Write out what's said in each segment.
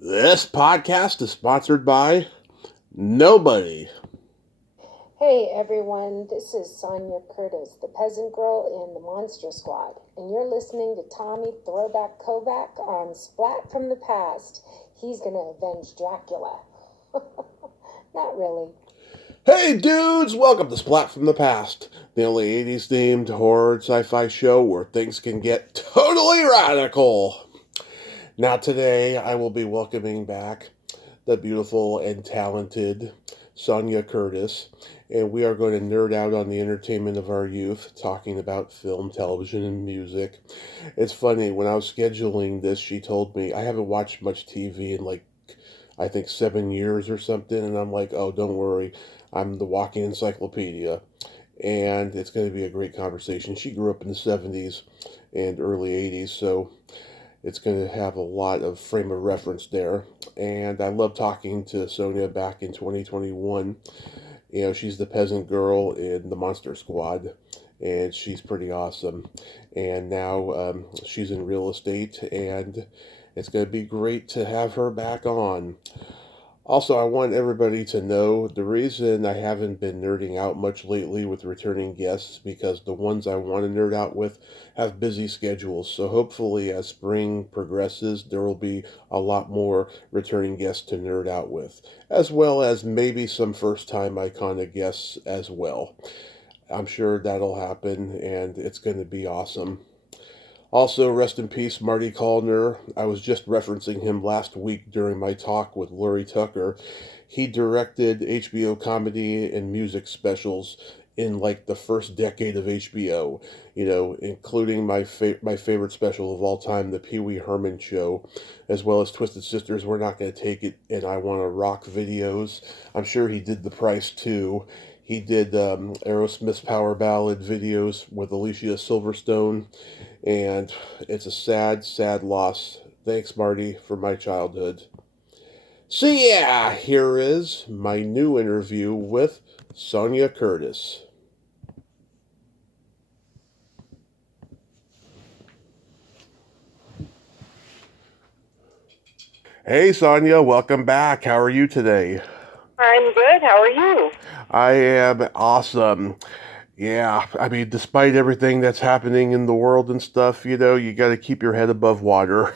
This podcast is sponsored by nobody. Hey everyone, this is Sonia Curtis, the peasant girl in the Monster Squad, and you're listening to Tommy Throwback Kovac on Splat from the Past. He's gonna avenge Dracula. Not really. Hey dudes, welcome to Splat from the Past, the only 80s themed horror sci-fi show where things can get totally radical. Now today I will be welcoming back the beautiful and talented Sonia Curtis, and we are going to nerd out on the entertainment of our youth, talking about film, television, and music. It's funny, when I was scheduling this, she told me, I haven't watched much TV in I think 7 years or something, and I'm like, oh, don't worry, I'm the walking encyclopedia. And it's going to be a great conversation. She grew up in the 70s and early 80s, so it's going to have a lot of frame of reference there. And I love talking to Sonia back in 2021. You know, she's the peasant girl in the Monster Squad, and she's pretty awesome. And now she's in real estate, and it's going to be great to have her back on. Also, I want everybody to know the reason I haven't been nerding out much lately with returning guests because the ones I want to nerd out with have busy schedules. So hopefully, as spring progresses, there will be a lot more returning guests to nerd out with, as well as maybe some first time iconic guests as well. I'm sure that'll happen, and it's going to be awesome. Also, rest in peace, Marty Callner. I was just referencing him last week during my talk with Lori Tucker. He directed HBO comedy and music specials in like the first decade of HBO, including my favorite special of all time, The Pee Wee Herman Show, as well as Twisted Sisters, We're Not Gonna Take It, and I Wanna Rock videos. I'm sure he did The Price too. He did Aerosmith's Power Ballad videos with Alicia Silverstone, and it's a sad, sad loss. Thanks, Marty, for my childhood. So yeah, here is my new interview with Sonia Curtis. Hey, Sonia, welcome back. How are you today? I'm good. How are you? I am awesome. Yeah, I mean, despite everything that's happening in the world and stuff, you got to keep your head above water.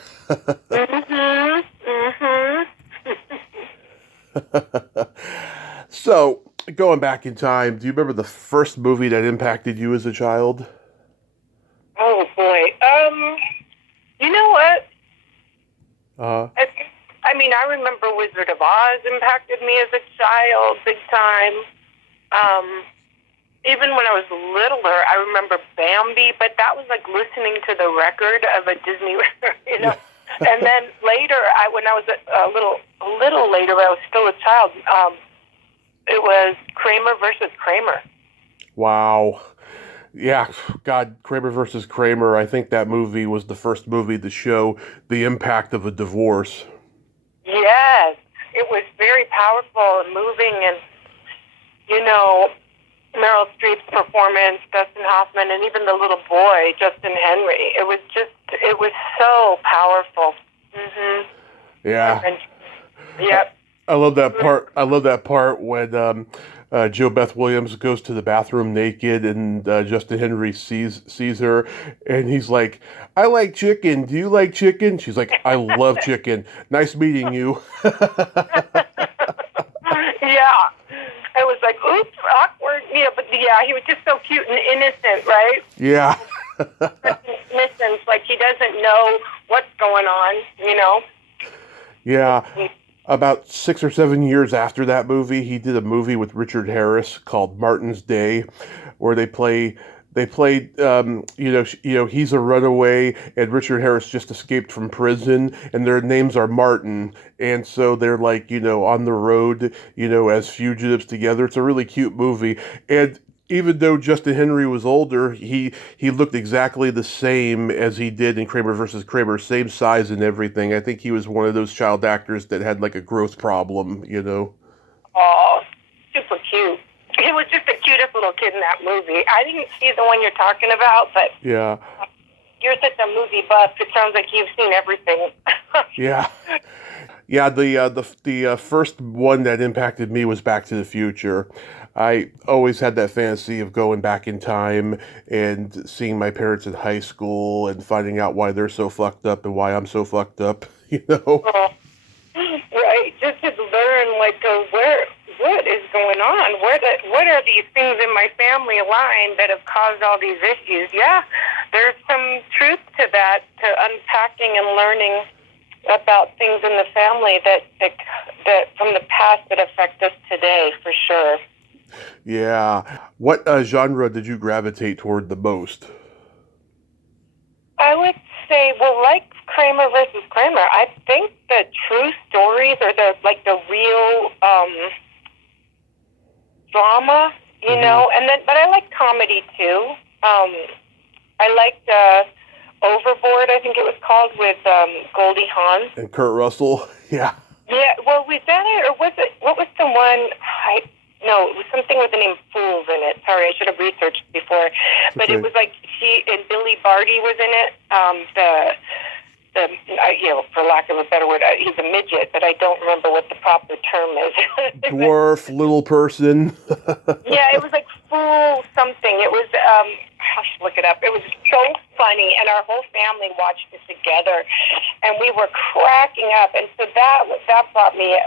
So, going back in time, do you remember the first movie that impacted you as a child? Oh boy. You know what? Uh, I remember Wizard of Oz impacted me as a child big time. Even when I was littler, I remember Bambi, but that was like listening to the record of a Disney record. And then later, when I was a little later, but I was still a child. It was Kramer versus Kramer. wow. Yeah, God, Kramer versus Kramer. I think that movie was the first movie to show the impact of a divorce. Yes, it was very powerful and moving, and Meryl Streep's performance, Dustin Hoffman, and even the little boy, Justin Henry. It was so powerful. Mm-hmm. Yeah. Yep. I love that part. I love that part when Joe Beth Williams goes to the bathroom naked, and Justin Henry sees her, and he's like, "I like chicken. Do you like chicken?" She's like, "I love chicken. Nice meeting you." Yeah. I was like, oops, awkward. Yeah, but yeah, he was just so cute and innocent, right? Yeah. Innocence, like he doesn't know what's going on. Yeah. About 6 or 7 years after that movie, he did a movie with Richard Harris called Martin's Day, where they played he's a runaway and Richard Harris just escaped from prison, and their names are Martin, and so they're like on the road as fugitives together. It's a really cute movie, and even though Justin Henry was older, he looked exactly the same as he did in Kramer versus Kramer, same size and everything. I think he was one of those child actors that had like a growth problem. Oh, super cute. He was just the cutest little kid in that movie. I didn't see the one you're talking about, but Yeah. You're such a movie buff. It sounds like you've seen everything. Yeah. Yeah, the first one that impacted me was Back to the Future. I always had that fantasy of going back in time and seeing my parents in high school and finding out why they're so fucked up and why I'm so fucked up, you know? Oh, right. Just to learn, like, what is going on? What are these things in my family line that have caused all these issues? Yeah, there's some truth to that, to unpacking and learning about things in the family that from the past that affect us today, for sure. Yeah. What genre did you gravitate toward the most? I would say, well, like Kramer versus Kramer, I think the true stories are the real drama, you know. And then, but I like comedy too. I liked Overboard, I think it was called, with Goldie Hawn And Kurt Russell? Yeah. Yeah, well, was that it, or was it? What was the one? No, it was something with the name Fools in it. Sorry, I should have researched before. But Okay. it was like she and Billy Barty was in it. For lack of a better word, he's a midget, but I don't remember what the proper term is. Dwarf, little person. Yeah, it was like Fool something. It was, I should look it up. It was so funny, and our whole family watched it together, and we were cracking up. And so that brought me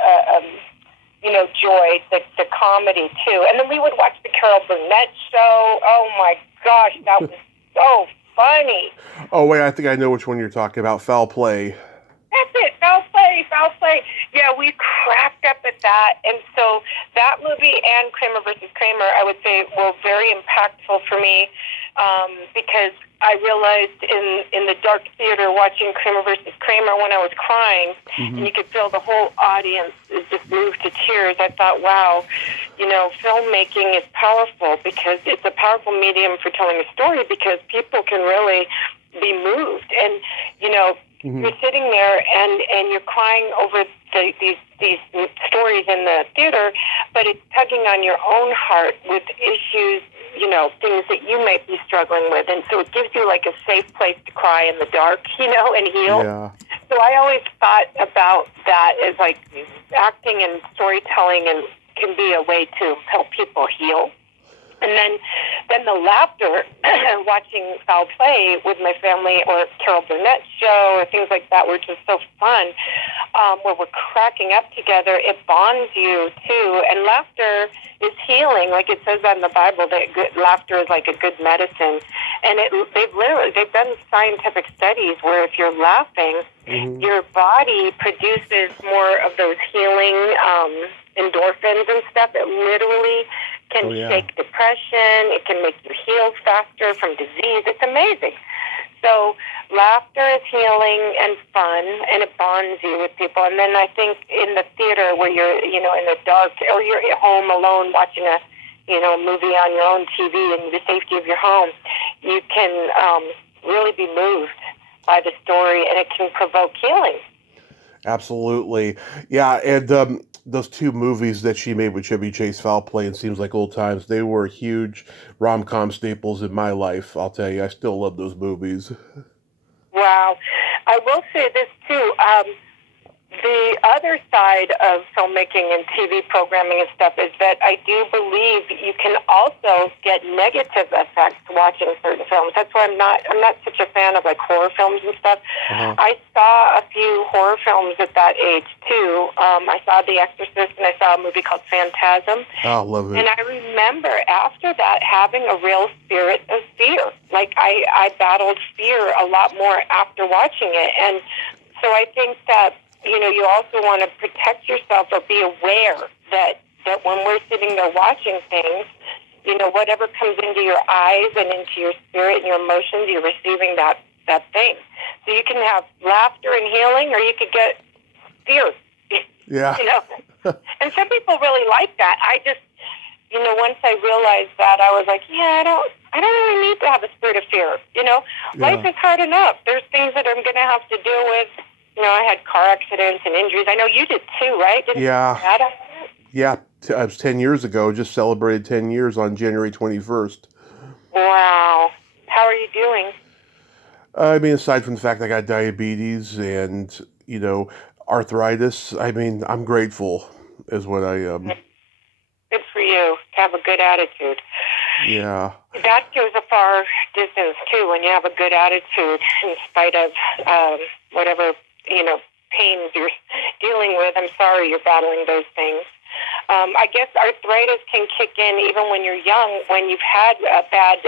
joy, the comedy too. And then we would watch the Carol Burnett show. Oh my gosh, that was so funny. Oh, wait, I think I know which one you're talking about. Foul Play. That's it. Foul play, foul play. Yeah, we cracked up at that. And so that movie and Kramer versus Kramer, I would say, were very impactful for me because I realized in the dark theater watching Kramer versus Kramer when I was crying, and you could feel the whole audience is just moved to tears. I thought, wow, filmmaking is powerful because it's a powerful medium for telling a story because people can really be moved. And, you're sitting there and you're crying over these stories in the theater, but it's tugging on your own heart with issues, things that you might be struggling with. And so it gives you like a safe place to cry in the dark, and heal. Yeah. So I always thought about that as like acting and storytelling and can be a way to help people heal. And then the laughter, watching Foul Play with my family or Carol Burnett show or things like that were just so fun, where we're cracking up together. It bonds you, too. And laughter is healing. Like it says in the Bible, that laughter is like a good medicine. And they've done scientific studies where if you're laughing, your body produces more of those healing endorphins and stuff. It literally can shake depression. It can make you heal faster from disease. It's amazing. So laughter is healing and fun, and it bonds you with people. And then I think in the theater where you're, in the dark, or you're at home alone watching a movie on your own TV in the safety of your home, you can really be moved by the story, and it can provoke healing. Absolutely. Yeah, and those two movies that she made with Chevy Chase, Foul Play and Seems Like Old Times, they were huge rom-com staples in my life. I'll tell you, I still love those movies. Wow. I will say this, too. The other side of filmmaking and TV programming and stuff is that I do believe you can also get negative effects watching certain films. That's why I'm not such a fan of like horror films and stuff. I saw a few horror films at that age too. I saw The Exorcist and I saw a movie called Phantasm. Oh, love it. And I remember after that having a real spirit of fear. Like I battled fear a lot more after watching it. And so I think that you also want to protect yourself or be aware that when we're sitting there watching things, whatever comes into your eyes and into your spirit and your emotions, you're receiving that thing. So you can have laughter and healing, or you could get fear. Yeah. And some people really like that. I just, once I realized that, I was like, I don't really need to have a spirit of fear. Life is hard enough. There's things that I'm going to have to deal with. I had car accidents and injuries. I know you did too, right? Didn't you have that accident? Yeah, it was 10 years ago. Just celebrated 10 years on January 21st. Wow. How are you doing? I mean, aside from the fact I got diabetes and, arthritis. I mean, I'm grateful, is what I am. Good for you to have a good attitude. Yeah. That goes a far distance too. When you have a good attitude, in spite of whatever pains you're dealing with. I'm sorry you're battling those things. I guess arthritis can kick in even when you're young. When you've had a bad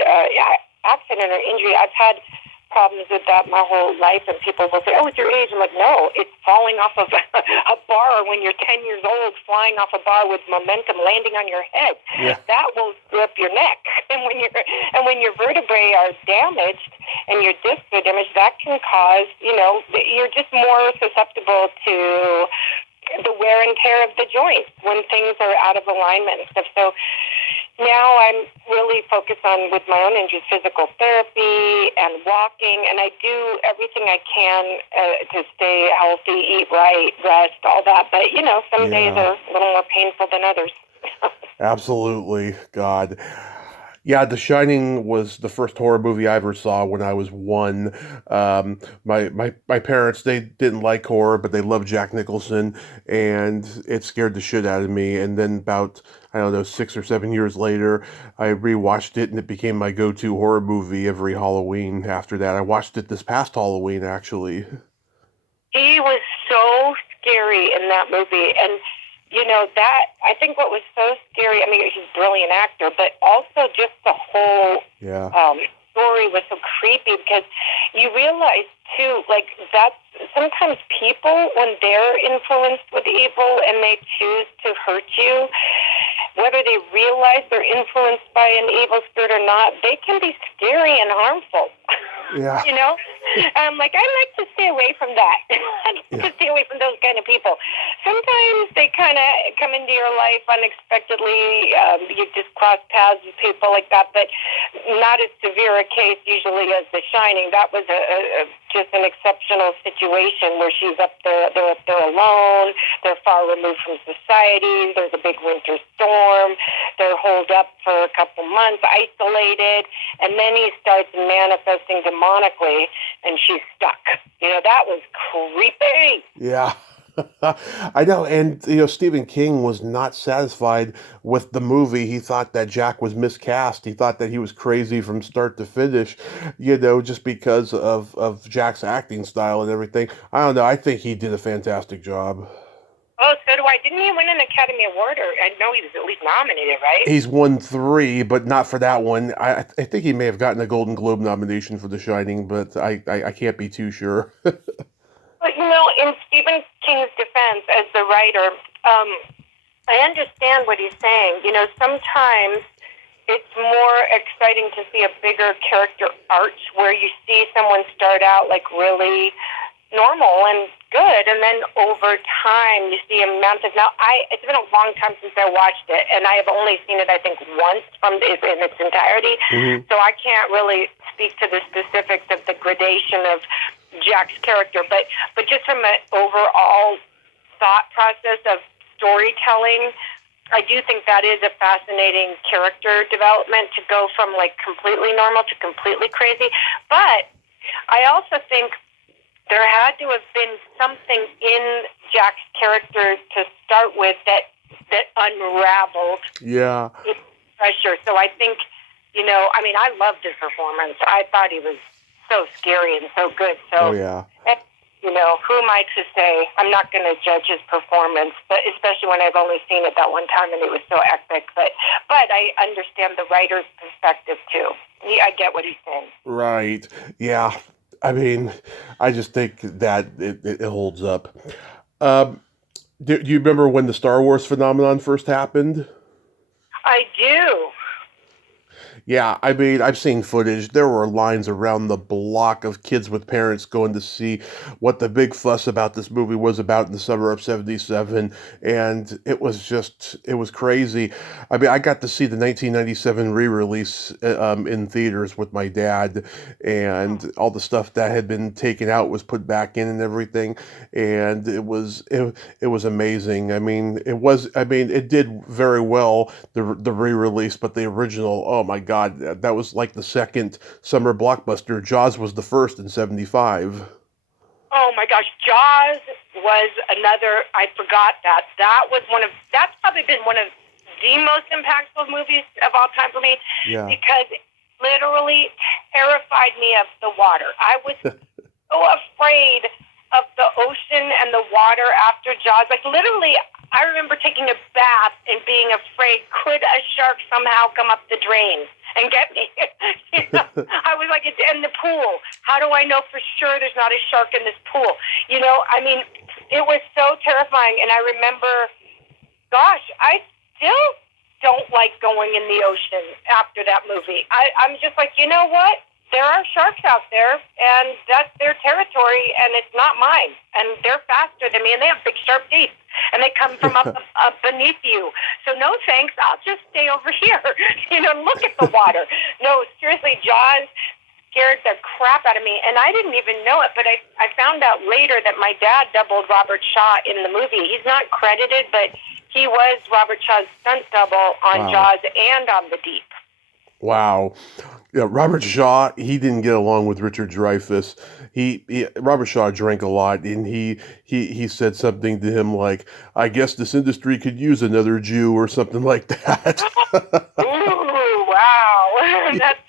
accident or injury, I've had problems with that my whole life, and people will say, "Oh, it's your age." I'm like, "No, it's falling off of a bar when you're 10 years old, flying off a bar with momentum, landing on your head. Yeah. That will rip your neck." And when your vertebrae are damaged and your discs are damaged, that can cause, you're just more susceptible to the wear and tear of the joints when things are out of alignment and stuff. So now I'm really focused on, with my own injuries, physical therapy and walking, and I do everything I can to stay healthy, eat right, rest, all that. But, some days are a little more painful than others. Absolutely. God. Yeah, The Shining was the first horror movie I ever saw when I was 1. My parents, they didn't like horror, but they loved Jack Nicholson, and it scared the shit out of me. And then about, I don't know, 6 or 7 years later, I rewatched it, and it became my go-to horror movie every Halloween after that. I watched it this past Halloween, actually. He was so scary in that movie, and that, I think what was so scary, I mean, he's a brilliant actor, but also just the whole story was so creepy, because you realize, too, like, that sometimes people, when they're influenced with evil and they choose to hurt you, whether they realize they're influenced by an evil spirit or not, they can be scary and harmful. Yeah. I like to stay away from that. To stay away from those kind of people. Sometimes they kind of come into your life unexpectedly. You just cross paths with people like that, but not as severe a case usually as The Shining. That was just an exceptional situation where she's they're up there alone. They're far removed from society. There's a big winter storm. They're holed up for a couple months, isolated, and then he starts manifesting demonically, and she's stuck. That was creepy. Yeah. I know, and Stephen King was not satisfied with the movie. He thought that Jack was miscast. He thought that he was crazy from start to finish, just because of Jack's acting style and everything. I don't know. I think he did a fantastic job. Oh, so do I. Didn't he win an Academy Award? Or I know he was at least nominated, right? He's won 3, but not for that one. I think he may have gotten a Golden Globe nomination for The Shining, but I can't be too sure. But, in Stephen King's defense as the writer, I understand what he's saying. Sometimes it's more exciting to see a bigger character arc where you see someone start out like really normal and good, and then over time you see him mount. Now, it's been a long time since I watched it, and I have only seen it, I think, once in its entirety. Mm-hmm. So I can't really speak to the specifics of the gradation of Jack's character, but just from an overall thought process of storytelling, I do think that is a fascinating character development, to go from like completely normal to completely crazy. But I also think there had to have been something in Jack's character to start with that unraveled its pressure. So I think, I loved his performance. I thought he was so scary and so good. So, who am I to say? I'm not going to judge his performance, but especially when I've only seen it that one time and it was so epic. But I understand the writer's perspective too. I get what he's saying. Right. Yeah. I mean, I just think that it holds up. Do you remember when the Star Wars phenomenon first happened? I do. Yeah, I mean, I've seen footage. There were lines around the block of kids with parents going to see what the big fuss about this movie was about in the summer of '77, and it was crazy. I mean, I got to see the 1997 re-release in theaters with my dad, and all the stuff that had been taken out was put back in and everything, and it was amazing. I mean, it did very well, the re-release, but the original, oh my God, that was like the second summer blockbuster. Jaws was the first in '75. Oh my gosh, Jaws was another. I forgot that. That's probably been one of the most impactful movies of all time for me Yeah. because it literally terrified me of the water. I was so afraid of the ocean and the water after Jaws. Like literally, I remember taking a bath and being afraid, could a shark somehow come up the drain and get me? I was like, it's in the pool. How do I know for sure there's not a shark in this pool? I mean, it was so terrifying. And I remember, gosh, I still don't like going in the ocean after that movie. I'm just like, you know what? There are sharks out there, and that's their territory, and it's not mine. And they're faster than me, and they have big, sharp teeth, and they come from up beneath you. So no thanks. I'll just stay over here. Look at the water. No, seriously, Jaws scared the crap out of me, and I didn't even know it, but I found out later that my dad doubled Robert Shaw in the movie. He's not credited, but he was Robert Shaw's stunt double on Jaws and on The Deep. Wow. Yeah, Robert Shaw, he didn't get along with Richard Dreyfuss. Robert Shaw drank a lot, and he said something to him like, I guess this industry could use another Jew or something like that. Ooh, wow. That's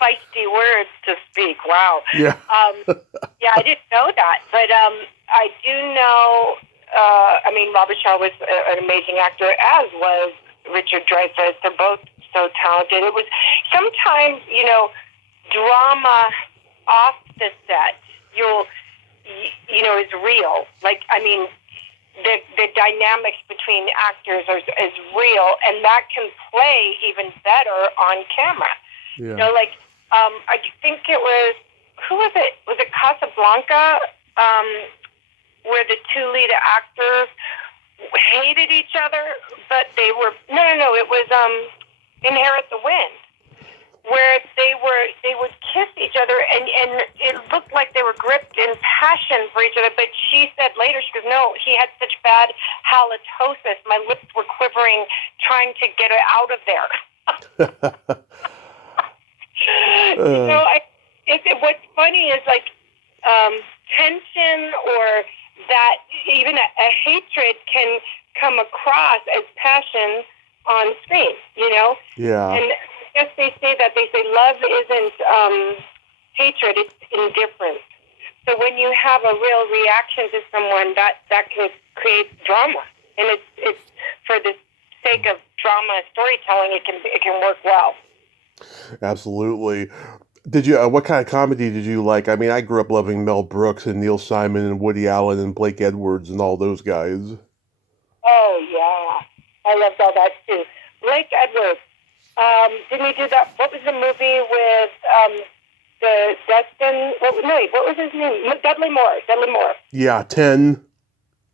feisty words to speak. Wow. Yeah. Yeah, I didn't know that. But I do know, Robert Shaw was an amazing actor, as was Richard Dreyfuss. They're both so talented. It was sometimes, drama off the set, is real. Like, the dynamics between actors is real, and that can play even better on camera. Yeah. I think it was, who was it? Was it Casablanca? Where the two lead actors hated each other, but they were, no, it was Inherit the Wind, where they would kiss each other, and it looked like they were gripped in passion for each other. But she said later, she goes, no, he had such bad halitosis. My lips were quivering trying to get it out of there. What's funny is tension, or that even a hatred can come across as passion on screen, Yeah. And I guess they say love isn't hatred, it's indifference. So when you have a real reaction to someone, that can create drama, and it's for the sake of drama storytelling, it can work well. Absolutely. Did you? What kind of comedy did you like? I grew up loving Mel Brooks and Neil Simon and Woody Allen and Blake Edwards and all those guys. Oh yeah, I loved all that too. Blake Edwards. Didn't he do that? What was the movie with the Dustin? What was his name? Dudley Moore. Yeah, 10.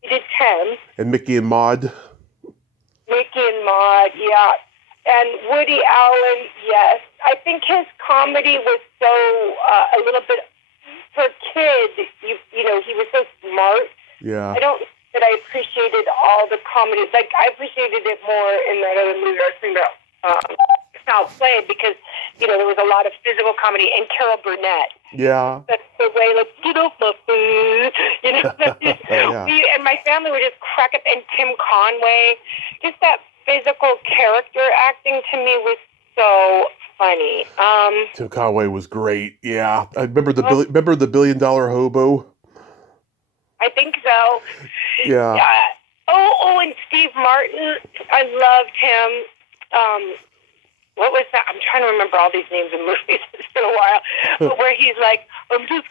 He did 10. And Mickey and Maude. Yeah. And Woody Allen, yes. I think his comedy was so a little bit, for a kid, he was so smart. Yeah. I don't that I appreciated all the comedy. Like, I appreciated it more in that other movie I was thinking about, Foul Play, because, there was a lot of physical comedy, and Carol Burnett. Yeah. That's the way, get off my food, Yeah. And my family would just crack up, and Tim Conway, just that physical character acting to me was so funny. Tim Conway was great. Yeah. I remember the $1 billion hobo. I think so. Yeah. Oh, and Steve Martin, I loved him. What was that? I'm trying to remember all these names in movies. It's been a while. But where he's like, I think it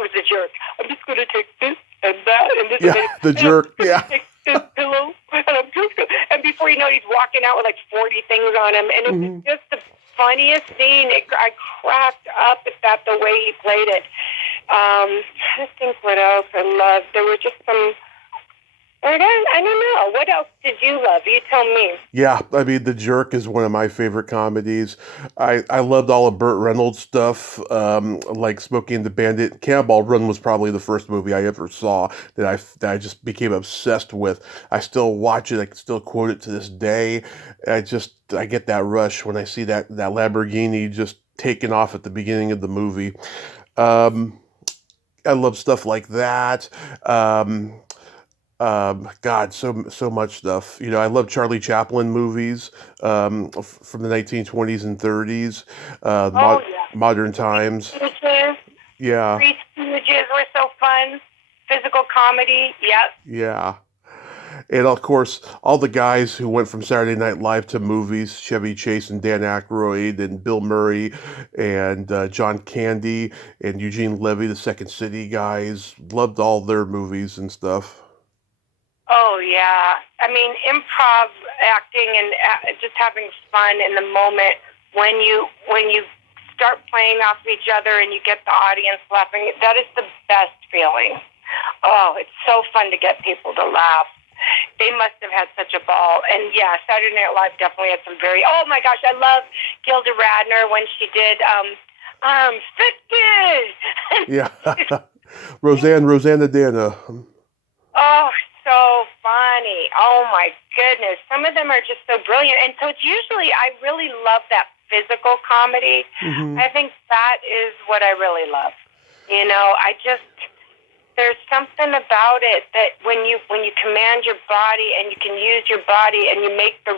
was The Jerk. I'm just going to take this and that and this. Yeah, The Jerk. Yeah. Take this pillow, and I'm just going to. And before you know, he's walking out with 40 things on him. And it was just the funniest scene. I cracked up at that, the way he played it. I think what else I loved. There were just some. I don't know. What else did you love? You tell me. Yeah, The Jerk is one of my favorite comedies. I loved all of Burt Reynolds' stuff, like Smokey and the Bandit. Cannonball Run was probably the first movie I ever saw that I just became obsessed with. I still watch it. I can still quote it to this day. I get that rush when I see that Lamborghini just taking off at the beginning of the movie. I love stuff like that. Um, God, so much stuff. You know, I love Charlie Chaplin movies from the 1920s and 30s, Oh yeah. modern times. Stooges. Yeah, Three Stooges were so fun. Physical comedy. Yep. yeah. And of course, all the guys who went from Saturday Night Live to movies, Chevy Chase and Dan Aykroyd and Bill Murray and John Candy and Eugene Levy, the Second City guys, loved all their movies and stuff. Oh yeah. I mean, improv acting and just having fun in the moment when you start playing off of each other and you get the audience laughing. That is the best feeling. Oh, it's so fun to get people to laugh. They must have had such a ball. And yeah, Saturday Night Live definitely had some very. Oh my gosh, I love Gilda Radner when she did I'm 50. Yeah. Rosanna Dana. Oh, so funny. Oh my goodness. Some of them are just so brilliant. And so it's usually, I really love that physical comedy. Hmm. I think that is what I really love. You know, there's something about it that when you command your body and you can use your body and you make the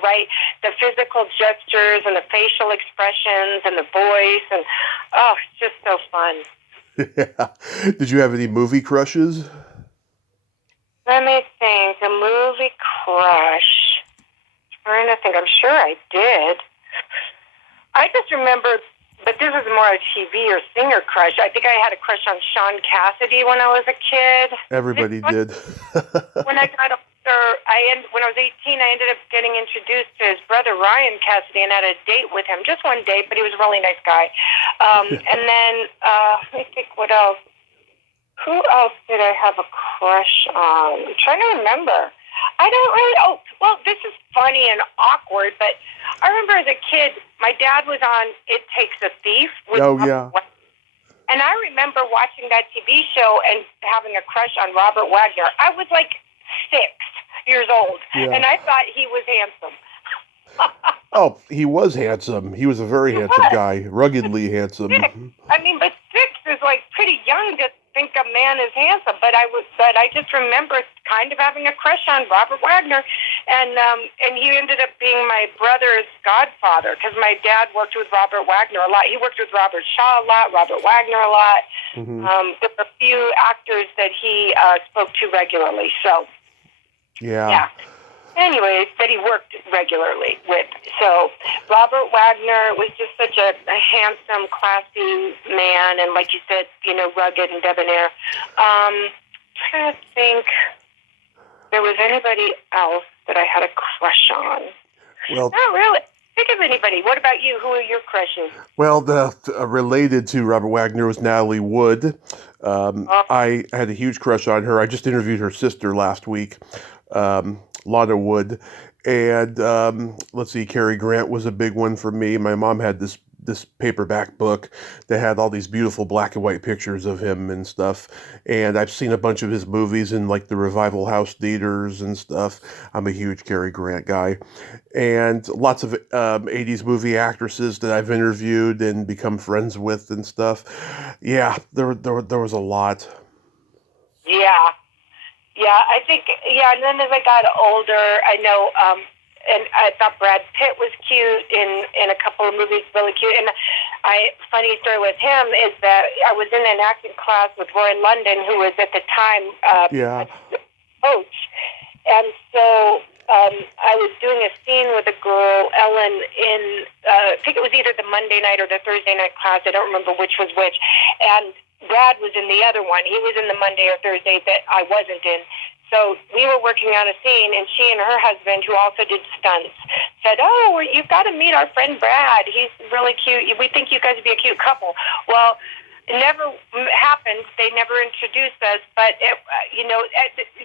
physical gestures and the facial expressions and the voice and, oh, it's just so fun. Yeah. Did you have any movie crushes? Let me think. A movie crush. Trying to think. I'm sure I did. I just remember, but this was more a TV or singer crush. I think I had a crush on Sean Cassidy when I was a kid. Everybody did. When I got older, when I was 18, I ended up getting introduced to his brother Ryan Cassidy and had a date with him. Just one date, but he was a really nice guy. And then let me think. What else? Who else did I have a crush on? I'm trying to remember. I don't really. Oh, well, this is funny and awkward, but I remember as a kid, my dad was on It Takes a Thief. Oh, yeah. And I remember watching that TV show and having a crush on Robert Wagner. I was like 6 years old, Yeah. and I thought he was handsome. Oh, he was handsome. He was a very handsome guy, ruggedly handsome. 6. I mean, but 6 is like pretty young to think a man is handsome. But I just remember kind of having a crush on Robert Wagner, and he ended up being my brother's godfather because my dad worked with Robert Wagner a lot. He worked with Robert Shaw a lot, Robert Wagner a lot. Mm-hmm. There were a few actors that he spoke to regularly. So Yeah. Anyway, that he worked regularly with. So Robert Wagner was just such a handsome, classy man, and like you said, you know, rugged and debonair. Trying to think there was anybody else that I had a crush on. Well, Not really. Think of anybody. What about you? Who are your crushes? well, related to Robert Wagner was Natalie Wood. Oh. I had a huge crush on her. I just interviewed her sister last week, Lana Wood, and let's see, Cary Grant was a big one for me. My mom had this paperback book that had all these beautiful black and white pictures of him and stuff. And I've seen a bunch of his movies in like the Revival House theaters and stuff. I'm a huge Cary Grant guy. And lots of 80s movie actresses that I've interviewed and become friends with and stuff. Yeah, there was a lot. Yeah. Yeah, I think, and then as I got older, I know, and I thought Brad Pitt was cute in a couple of movies, really cute. And funny story with him is that I was in an acting class with Roy London, who was at the time Yeah. coach. And so I was doing a scene with a girl, Ellen, in, I think it was either the Monday night or the Thursday night class. I don't remember which was which. And Brad was in the other one. He was in the Monday or Thursday that I wasn't in. So we were working on a scene, and she and her husband, who also did stunts, said, "Oh, you've got to meet our friend Brad. He's really cute. We think you guys would be a cute couple." Well, it never happened. They never introduced us, but it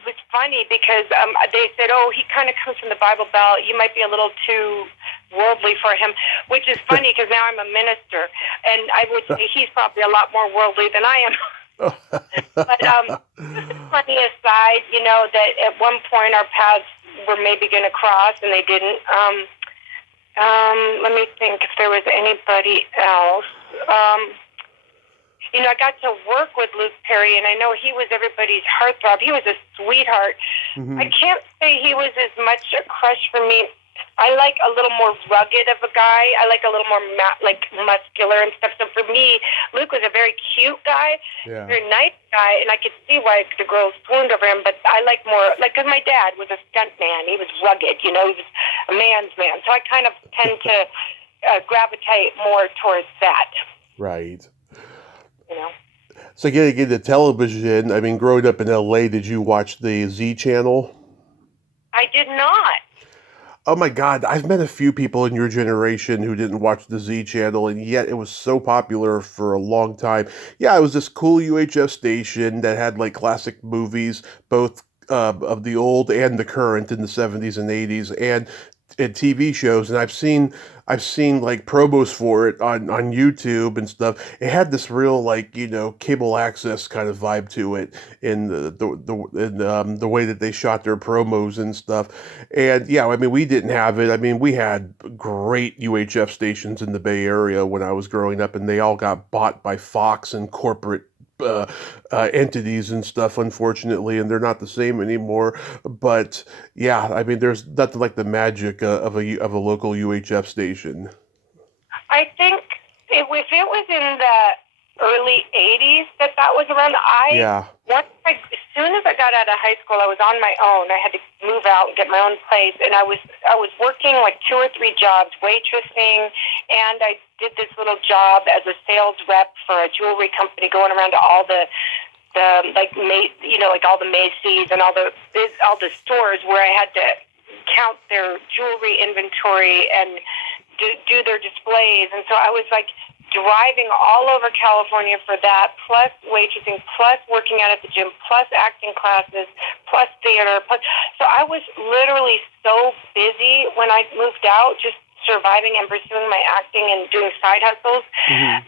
was funny because they said, "Oh, he kind of comes from the Bible Belt. You might be a little too worldly for him," which is funny because now I'm a minister, and I would say he's probably a lot more worldly than I am. But just a funny aside, that at one point our paths were maybe going to cross, and they didn't. Let me think if there was anybody else. I got to work with Luke Perry, and I know he was everybody's heartthrob. He was a sweetheart. Mm-hmm. I can't say he was as much a crush for me. I like a little more rugged of a guy. I like a little more muscular and stuff. So for me, Luke was a very cute guy, very nice guy, and I could see why the girls swooned over him. But I like more, because my dad was a stunt man. He was rugged, he was a man's man. So I kind of tend to gravitate more towards that. Right. So getting into television, I mean, growing up in LA, did you watch the Z channel? I did not. Oh my God, I've met a few people in your generation who didn't watch the Z channel, and yet it was so popular for a long time. Yeah, it was this cool UHF station that had like classic movies, both of the old and the current in the 70s and 80s, and TV shows, and I've seen like promos for it on YouTube and stuff. It had this real cable access kind of vibe to it in the way that they shot their promos and stuff. And yeah, I mean, we didn't have it. I mean, we had great UHF stations in the Bay Area when I was growing up, and they all got bought by Fox and corporate entities and stuff, unfortunately, and they're not the same anymore. But yeah, I mean, there's nothing like the magic of a local UHF station. I think if it was in the early 80s that was around, as soon as I got out of high school, I was on my own. I had to move out and get my own place, and I was working like 2 or 3 jobs, waitressing, and I did this little job as a sales rep for a jewelry company, going around to all the all the Macy's and all the stores where I had to count their jewelry inventory and do their displays. And so I was like driving all over California for that, plus waitressing, plus working out at the gym, plus acting classes, plus theater. So I was literally so busy when I moved out, just surviving and pursuing my acting and doing side hustles,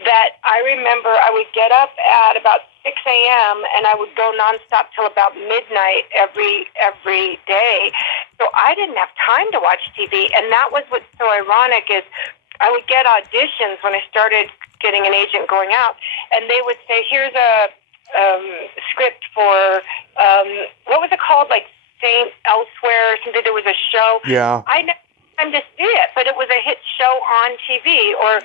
that I remember I would get up at about 6 a.m. and I would go nonstop till about midnight every day. So I didn't have time to watch TV, and that was what's so ironic is I would get auditions when I started getting an agent going out, and they would say, here's a script for, what was it called, like Saint Elsewhere or something. There was a show. Yeah. I never had time to see it, but it was a hit show on TV, or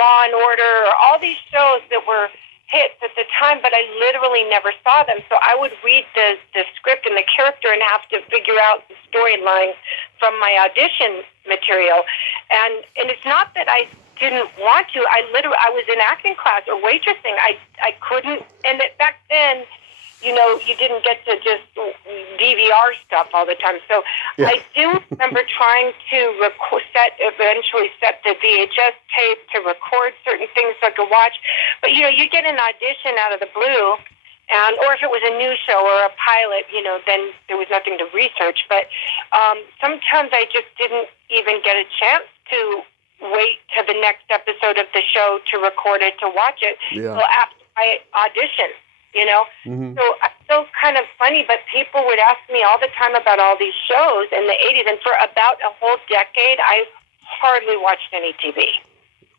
Law and Order, or all these shows that were hits at the time, but I literally never saw them. So I would read the script and the character and have to figure out the storyline from my audition material. And it's not that I didn't want to. I was in acting class or waitressing. I couldn't. And back then, you didn't get to just DVR stuff all the time. So yeah. I do remember trying to eventually set the VHS tape to record certain things so I could watch. But, you get an audition out of the blue, or if it was a new show or a pilot, then there was nothing to research. But sometimes I just didn't even get a chance to wait to the next episode of the show to record it, to watch it, until after I auditioned. So I feel kind of funny, but people would ask me all the time about all these shows in the 80s, and for about a whole decade, I hardly watched any TV.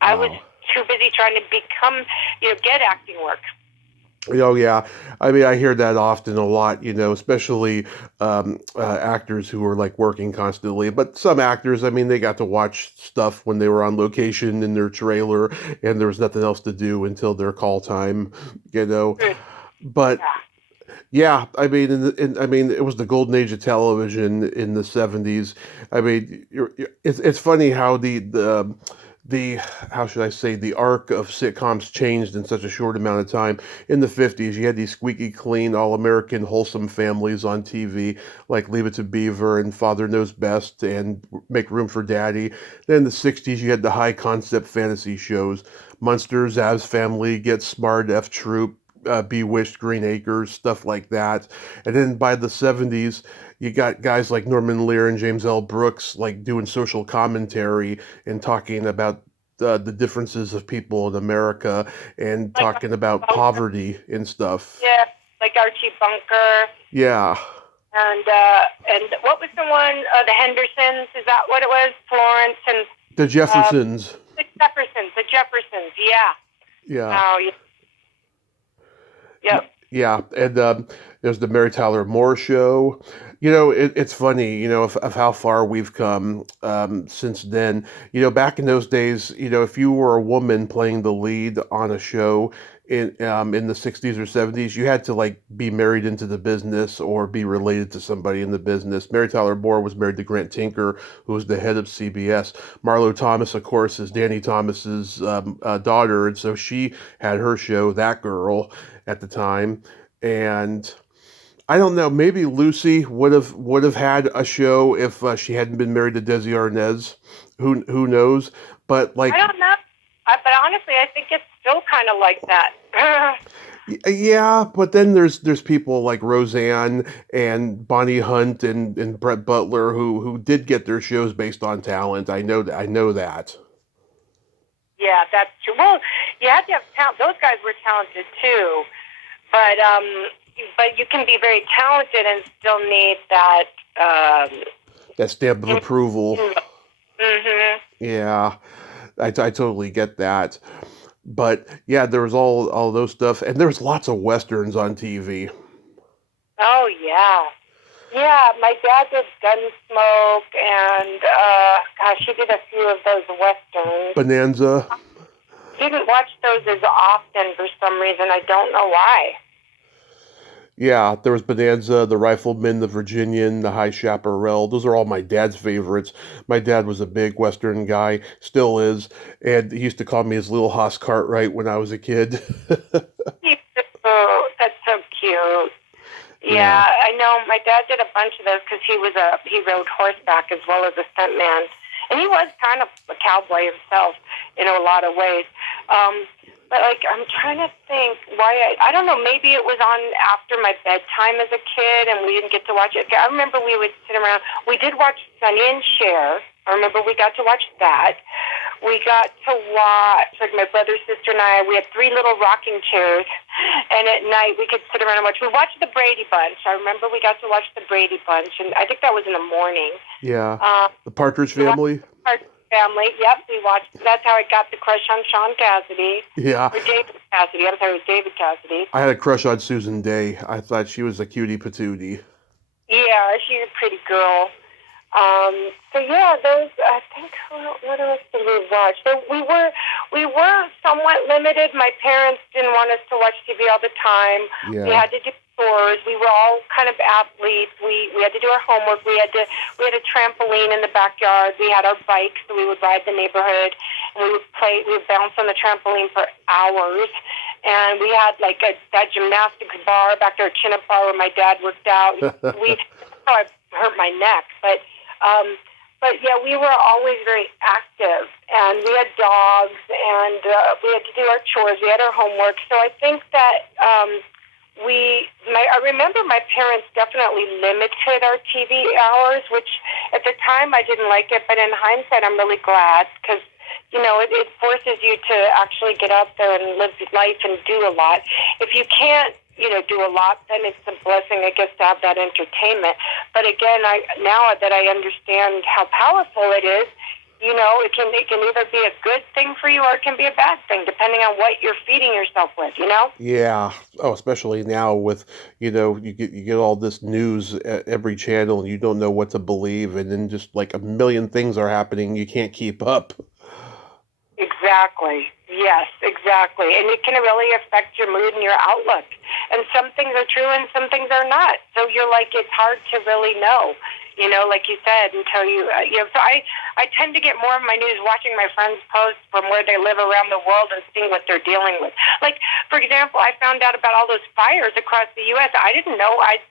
Wow. I was too busy trying to get acting work. Oh, yeah. I mean, I hear that often a lot, especially actors who are like working constantly. But some actors, I mean, they got to watch stuff when they were on location in their trailer and there was nothing else to do until their call time, But yeah, I mean, it was the golden age of television in the 70s. I mean, it's funny how the how should I say, the arc of sitcoms changed in such a short amount of time. In the 50s, you had these squeaky clean, all-American, wholesome families on TV, like Leave It to Beaver and Father Knows Best and Make Room for Daddy. Then in the 60s, you had the high-concept fantasy shows, Munsters, Addams Family, Get Smart, F Troop, Bewitched, Green Acres, stuff like that. And then by the 70s, you got guys like Norman Lear and James L. Brooks like doing social commentary and talking about the differences of people in America and talking about poverty and stuff. Yeah, like Archie Bunker. Yeah. And what was the one? The Hendersons, is that what it was? Florence and the Jeffersons. The Jeffersons, yeah. Yeah. Oh, yeah. Yep. Yeah, and there's the Mary Tyler Moore Show. It's funny, of how far we've come since then. Back in those days, if you were a woman playing the lead on a show in the 60s or 70s, you had to like be married into the business or be related to somebody in the business. Mary Tyler Moore was married to Grant Tinker, who was the head of CBS. Marlo Thomas, of course, is Danny Thomas's daughter, and so she had her show, That Girl, at the time. And I don't know, maybe Lucy would have had a show if she hadn't been married to Desi Arnaz. Who knows? But I like, don't know. But honestly, I think it's still kind of like that. yeah. But then there's people like Roseanne and Bonnie Hunt and Brett Butler who did get their shows based on talent. I know that. Yeah, that's true. Well, you have to have talent. Those guys were talented too, but you can be very talented and still need that. That stamp of approval. Mm-hmm. Yeah, I totally get that. But yeah, there was all those stuff, and there was lots of westerns on TV. Oh yeah, yeah. My dad did Gunsmoke, and gosh, he did a few of those westerns. Bonanza. Didn't watch those as often for some reason. I don't know why. Yeah, there was Bonanza, The Rifleman, The Virginian, The High Chaparral. Those are all my dad's favorites. My dad was a big Western guy, still is, and he used to call me his little Hoss Cartwright when I was a kid. Oh, that's so cute. Yeah. Yeah, I know. My dad did a bunch of those because he rode horseback as well as a stuntman, and he was kind of a cowboy himself in a lot of ways. But like, I'm trying to think why I don't know. Maybe it was on after my bedtime as a kid, and we didn't get to watch it. I remember we would sit around. We did watch Sonny and Cher. I remember we got to watch that. We got to watch, like my brother, sister, and I, we had 3 little rocking chairs, and at night we could sit around and watch. We watched the Brady Bunch. I remember we got to watch the Brady Bunch, and I think that was in the morning. Yeah. The Partridge Family. Partridge Family, yep, we watched. That's how I got the crush on Sean Cassidy. Yeah. Or David Cassidy. I'm sorry, it was David Cassidy. I had a crush on Susan Day. I thought she was a cutie patootie. Yeah, she's a pretty girl. So yeah, those, I think, what else did we watch? So we were somewhat limited. My parents didn't want us to watch TV all the time. Yeah. We had to do chores. We were all kind of athletes. We had to do our homework. We had a trampoline in the backyard. We had our bikes, so we would ride the neighborhood, and we would bounce on the trampoline for hours. And we had like that gymnastics bar back there, a chin-up bar where my dad worked out. I hurt my neck, but yeah, we were always very active, and we had dogs, and we had to do our chores. We had our homework. So I think that I remember my parents definitely limited our TV hours, which at the time I didn't like it, but in hindsight, I'm really glad because it forces you to actually get out there and live life and do a lot. If you can't, do a lot, then it's a blessing, I guess, to have that entertainment. But again, now that I understand how powerful it is, it can either be a good thing for you or it can be a bad thing, depending on what you're feeding yourself with, Yeah. Oh, especially now with, you get all this news at every channel and you don't know what to believe, and then just like a million things are happening, you can't keep up. Exactly. Yes, exactly. And it can really affect your mood and your outlook. And some things are true and some things are not. So you're like, it's hard to really know, like you said, until so I tend to get more of my news watching my friends post from where they live around the world and seeing what they're dealing with. Like, for example, I found out about all those fires across the U.S. I didn't know. I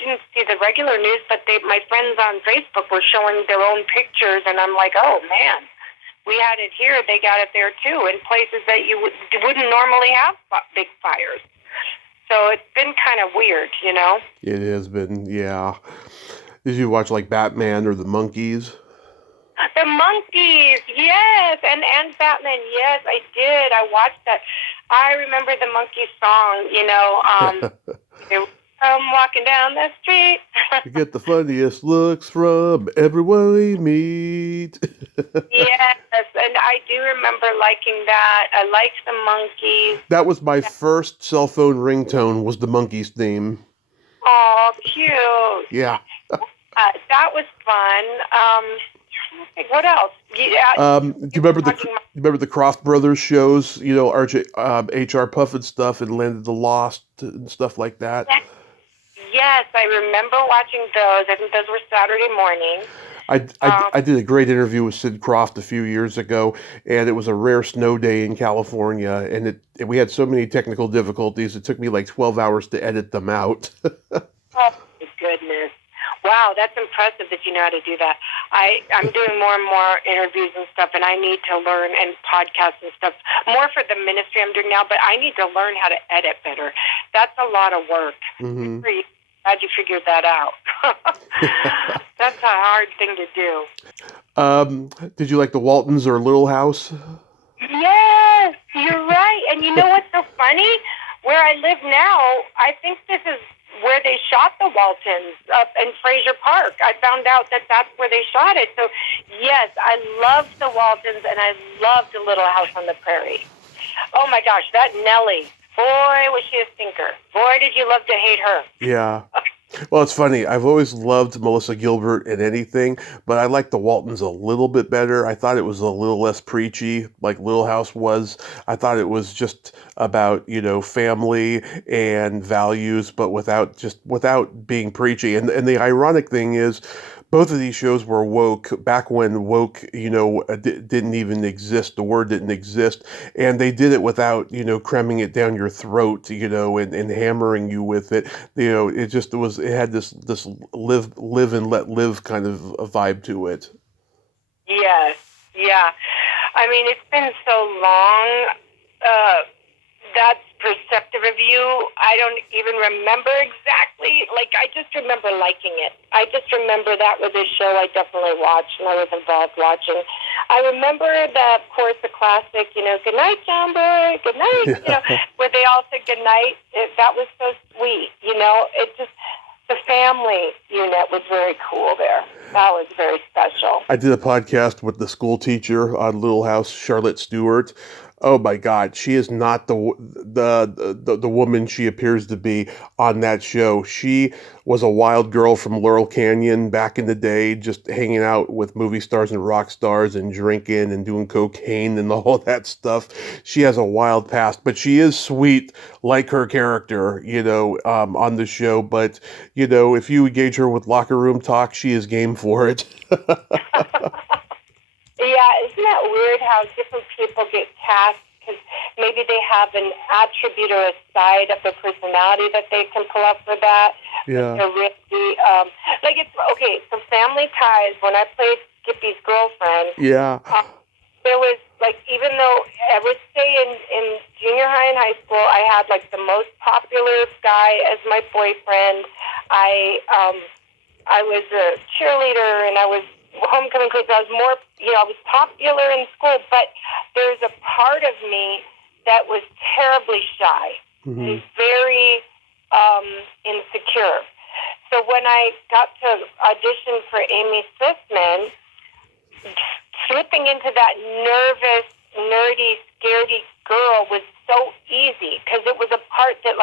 didn't see the regular news, but my friends on Facebook were showing their own pictures, and I'm like, oh, man. We had it here, they got it there too, in places that you wouldn't normally have big fires. So it's been kind of weird, It has been, yeah. Did you watch like Batman or the Monkees? The Monkees, yes, and Batman, yes, I did. I watched that. I remember the Monkees song, I'm walking down the street. You get the funniest looks from everyone we meet. Yes, and I do remember liking that. I liked the Monkees. That was my first cell phone ringtone, was the Monkees theme. Oh, cute. Yeah. That was fun. What else? Yeah, Do you remember the Croft Brothers shows? You know, H.R. Puff and stuff, and Land of the Lost and stuff like that. yes, I remember watching those. I think those were Saturday mornings. I did a great interview with Sid Croft a few years ago, and it was a rare snow day in California, and we had so many technical difficulties. It took me like 12 hours to edit them out. Oh, my goodness. Wow, that's impressive that you know how to do that. I'm doing more and more interviews and stuff, and I need to learn, and podcasts and stuff, more for the ministry I'm doing now, but I need to learn how to edit better. That's a lot of work. Mm-hmm. Glad you figured that out. That's a hard thing to do. Did you like the Waltons or Little House? Yes, you're right. And you know what's so funny? Where I live now, I think this is where they shot the Waltons up in Fraser Park. I found out that that's where they shot it. So, yes, I loved the Waltons, and I loved the Little House on the Prairie. Oh, my gosh, that Nellie. Boy, was she a stinker. Boy, did you love to hate her. Yeah. Well, it's funny. I've always loved Melissa Gilbert in anything, but I like the Waltons a little bit better. I thought it was a little less preachy, like Little House was. I thought it was just about, family and values, but without being preachy. And the ironic thing is, both of these shows were woke back when woke, didn't even exist. The word didn't exist. And they did it without, cramming it down your throat, and hammering you with it. It had this live and let live kind of a vibe to it. Yes. Yeah. I mean, it's been so long. That's perceptive of you. I don't even remember exactly. Like, I just remember liking it. I just remember that was a show I definitely watched and I was involved watching. I remember of course, the classic, good night, John Boy, good night, where they all said good night. That was so sweet, It just, the family unit was very cool there. That was very special. I did a podcast with the school teacher on Little House, Charlotte Stewart. Oh my God, she is not the woman she appears to be on that show. She was a wild girl from Laurel Canyon back in the day, just hanging out with movie stars and rock stars and drinking and doing cocaine and all that stuff. She has a wild past, but she is sweet like her character, on the show. But, if you engage her with locker room talk, she is game for it. Yeah, isn't that weird how different people get cast because maybe they have an attribute or a side of their personality that they can pull up for that. Yeah. They're really, so Family Ties, when I played Skippy's girlfriend, yeah, there was, even though I would say in junior high and high school, I had, the most popular guy as my boyfriend. I was a cheerleader and I was homecoming queen. I was more, I was popular in school, but there's a part of me that was terribly shy and very insecure. So when I got to audition for Amy Swiftman, slipping into that nervous, nerdy, scaredy girl was so easy because it was a part that,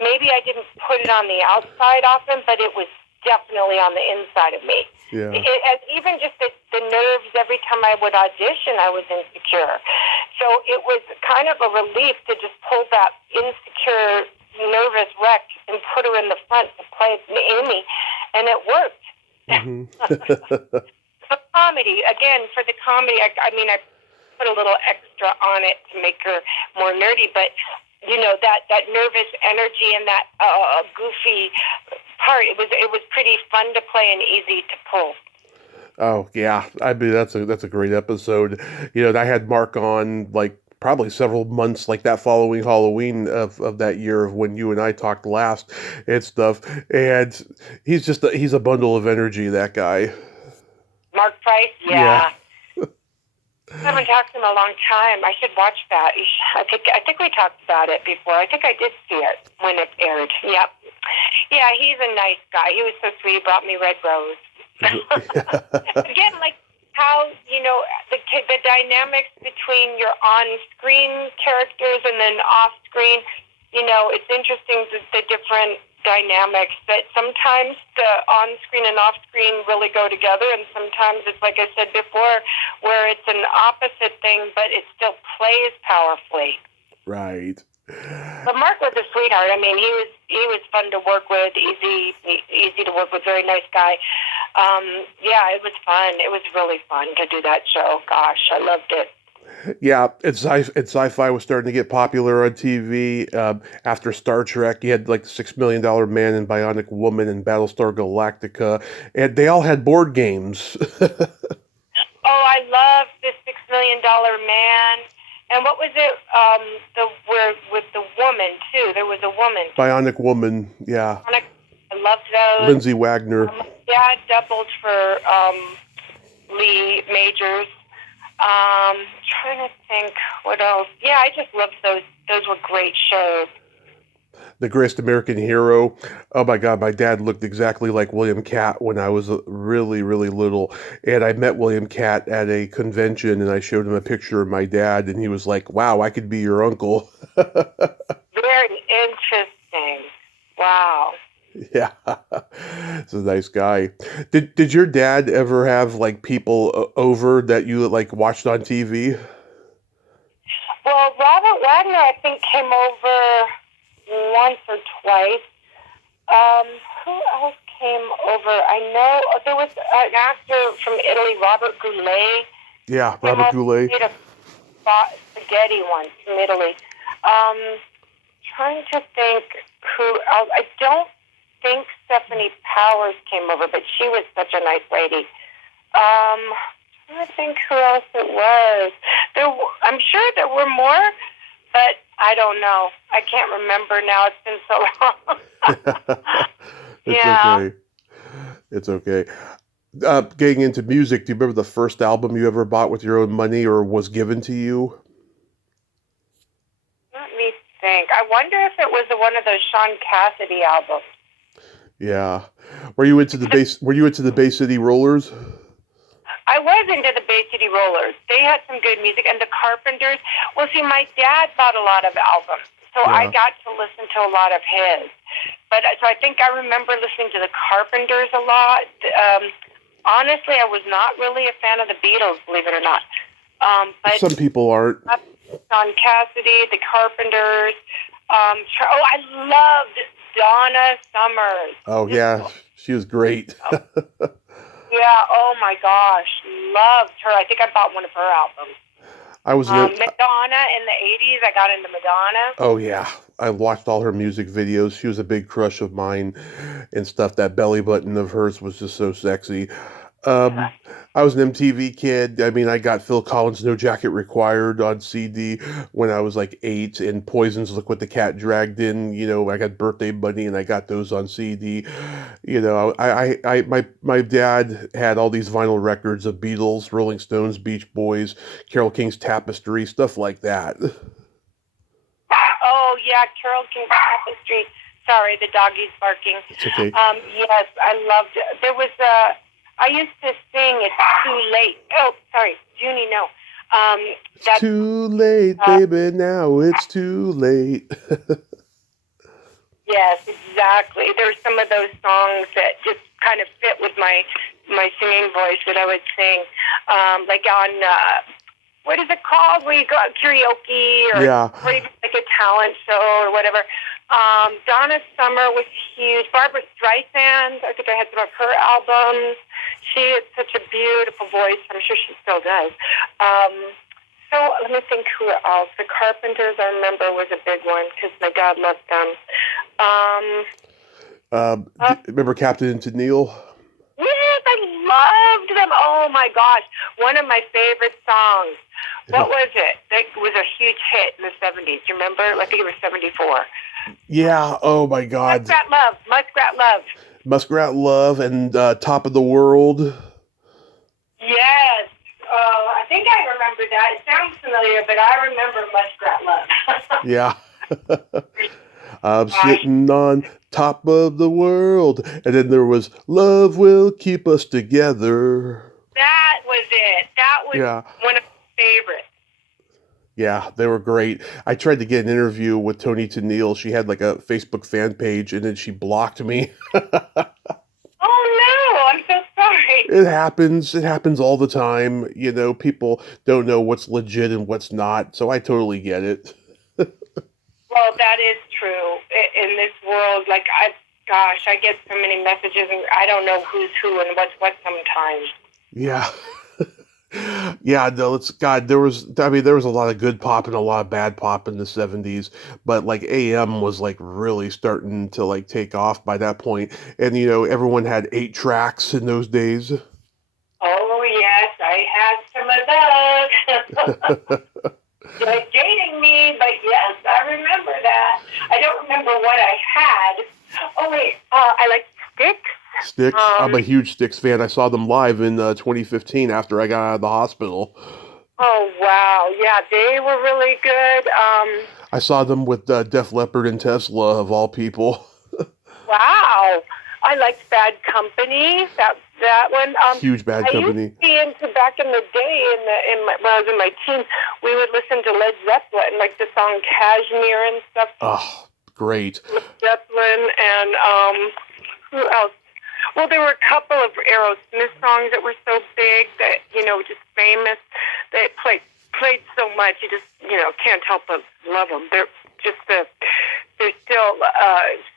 maybe I didn't put it on the outside often, but it was definitely on the inside of me. Yeah. Even just the nerves, every time I would audition, I was insecure. So it was kind of a relief to just pull that insecure, nervous wreck and put her in the front to play Amy, and it worked. For comedy, for the comedy, I put a little extra on it to make her more nerdy, but that nervous energy and that goofy part, it was pretty fun to play and easy to pull. Oh yeah, I mean that's a great episode. I had Mark on probably several months that following Halloween of that year of when you and I talked last and stuff, and he's a bundle of energy, that guy. Mark Price, yeah. I haven't talked to him in a long time. I should watch that. I think we talked about it before. I think I did see it when it aired. Yep. Yeah, he's a nice guy. He was so sweet. He brought me red rose. Again, how how, the dynamics between your on-screen characters and then off-screen, it's interesting, the different dynamics that sometimes the on-screen and off-screen really go together, and sometimes it's like I said before, where it's an opposite thing, but it still plays powerfully. Right. But Mark was a sweetheart. I mean, he was fun to work with, easy to work with, very nice guy. Yeah, it was fun. It was really fun to do that show. Gosh, I loved it. Yeah, sci-fi was starting to get popular on TV. After Star Trek, you had like $6 Million Man and Bionic Woman and Battlestar Galactica, and they all had board games. Oh, I loved this $6 Million Man. And what was it? With the woman too. There was a woman. Bionic Woman, yeah. I loved those. Lindsay Wagner. Dad doubled for Lee Majors. Trying to think what else. Yeah, I just loved those. Those were great shows. The Greatest American Hero. Oh my God, my dad looked exactly like William Catt when I was really, really little. And I met William Catt at a convention, and I showed him a picture of my dad, and he was like, "Wow, I could be your uncle." Very interesting. Wow. Yeah, he's a nice guy. Did your dad ever have like people over that you like watched on TV? Well, Robert Wagner, I think, came over once or twice. Who else came over? I know there was an actor from Italy, Robert Goulet. Yeah, Robert Goulet. He made a spaghetti once from Italy. Trying to think who else. I don't think Stephanie Powers came over, but she was such a nice lady. Trying to think who else it was. I'm sure there were more, but I don't know. I can't remember now. It's been so long. Okay. It's okay. Getting into music, do you remember the first album you ever bought with your own money or was given to you? Let me think. I wonder if it was one of those Sean Cassidy albums. Yeah. Were you into the Bay City Rollers? I was into the Bay City Rollers. They had some good music. And the Carpenters. Well, see, my dad bought a lot of albums, so Yeah. I got to listen to a lot of his. But so I think I remember listening to the Carpenters a lot. Honestly, I was not really a fan of the Beatles, believe it or not. But Some people aren't. John Cassidy, the Carpenters. I loved Donna Summers. Oh, yeah. She was great. Yeah, oh my gosh. Loved her. I think I bought one of her albums. I was Madonna in the 80s. I got into Madonna. Oh, yeah. I watched all her music videos. She was a big crush of mine and stuff. That belly button of hers was just so sexy. I was an MTV kid. I mean, I got Phil Collins' No Jacket Required on CD when I was like 8, and Poison's Look What the Cat Dragged In. You know, I got Birthday Bunny, and I got those on CD. You know, my dad had all these vinyl records of Beatles, Rolling Stones, Beach Boys, Carole King's Tapestry, stuff like that. Oh, yeah, Carole King's Tapestry. Sorry, the doggy's barking. It's okay. Yes, I loved it. There was I used to sing It's Too Late. Oh, sorry, Junie, no. It's too late, baby, now it's too late. Yes, exactly. There's some of those songs that just kind of fit with my singing voice that I would sing. Like on, what is it called? Where you go karaoke or even like a talent show or whatever. Donna Summer was huge. Barbara Streisand, I think I had some of her albums. She had such a beautiful voice. I'm sure she still does. So let me think who else. The Carpenters, I remember, was a big one because my dad loved them. Remember Captain and Tennille? Yes, I loved them. Oh my gosh. One of my favorite songs. What was it? It was a huge hit in the 70s. Do you remember? I think it was 74. Yeah, oh my God. Muskrat Love. Muskrat Love. Muskrat Love and Top of the World. Yes. I think I remember that. It sounds familiar, but I remember Muskrat Love. Yeah. I'm sitting on top of the world. And then there was Love Will Keep Us Together. That was was it. That was one of my favorites. Yeah, they were great. I tried to get an interview with Tony Tennille. She had like a Facebook fan page, and then she blocked me. Oh, no, I'm so sorry. It happens. It happens all the time. You know, people don't know what's legit and what's not, so I totally get it. Well, that is true. In this world, like, I get so many messages, and I don't know who's who and what's what sometimes. Yeah. Yeah, no, there was a lot of good pop and a lot of bad pop in the 70s, but like AM was like really starting to like take off by that point. And you know, everyone had 8 tracks in those days. Oh, yes, I had some of those. You're dating me, but yes, I remember that. I don't remember what I had. Oh, wait, I like Styx. Styx. I'm a huge Styx fan. I saw them live in 2015 after I got out of the hospital. Oh, wow. Yeah, they were really good. I saw them with Def Leppard and Tesla, of all people. Wow. I liked Bad Company. That one. Huge Bad Company. I used to be into, back in the day, when I was in my teens, we would listen to Led Zeppelin, like the song Cashmere and stuff. Oh, great. Led Zeppelin and who else? Well, there were a couple of Aerosmith songs that were so big that, just famous, that played so much, you just, can't help but love them. They're still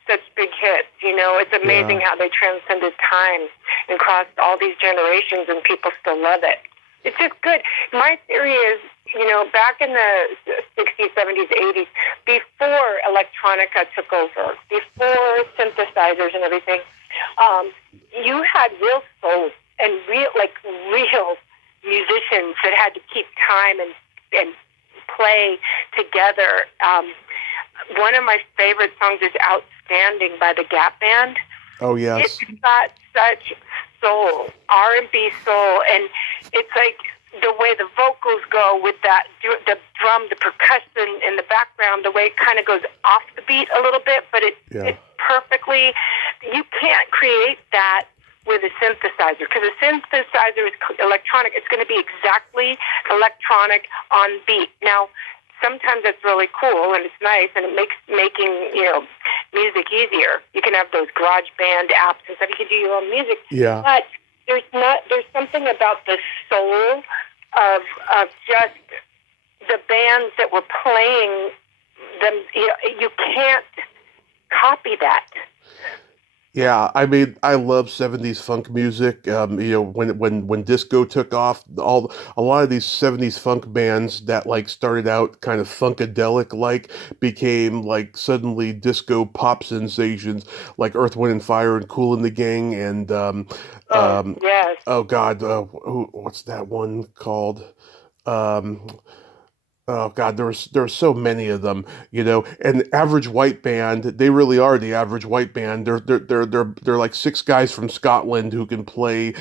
such big hits, It's amazing how they transcended time and crossed all these generations, and people still love it. It's just good. My theory is, back in the 60s, 70s, 80s, before electronica took over, before synthesizers and everything, you had real souls and real musicians that had to keep time and play together. One of my favorite songs is "Outstanding" by the Gap Band. Oh, yes. It's got such soul, R&B soul, and it's like the way the vocals go with that, the drum, the percussion in the background, the way it kind of goes off the beat a little bit, but it's perfectly, you can't create that with a synthesizer, because a synthesizer is electronic. It's going to be exactly electronic on beat. Now, sometimes it's really cool and it's nice and it makes making, music easier. You can have those garage band apps and stuff. You can do your own music. Yeah. But there's something about the soul of just the bands that were playing them. You can't copy that. Yeah, I mean, I love 70s funk music. When disco took off, a lot of these 70s funk bands that like started out kind of funkadelic like became like suddenly disco pop sensations, like Earth, Wind and Fire and Kool and the Gang and Yes. Oh God, what's that one called? Oh God, there's so many of them, And Average White Band, they really are the Average White Band. They're like 6 guys from Scotland who can play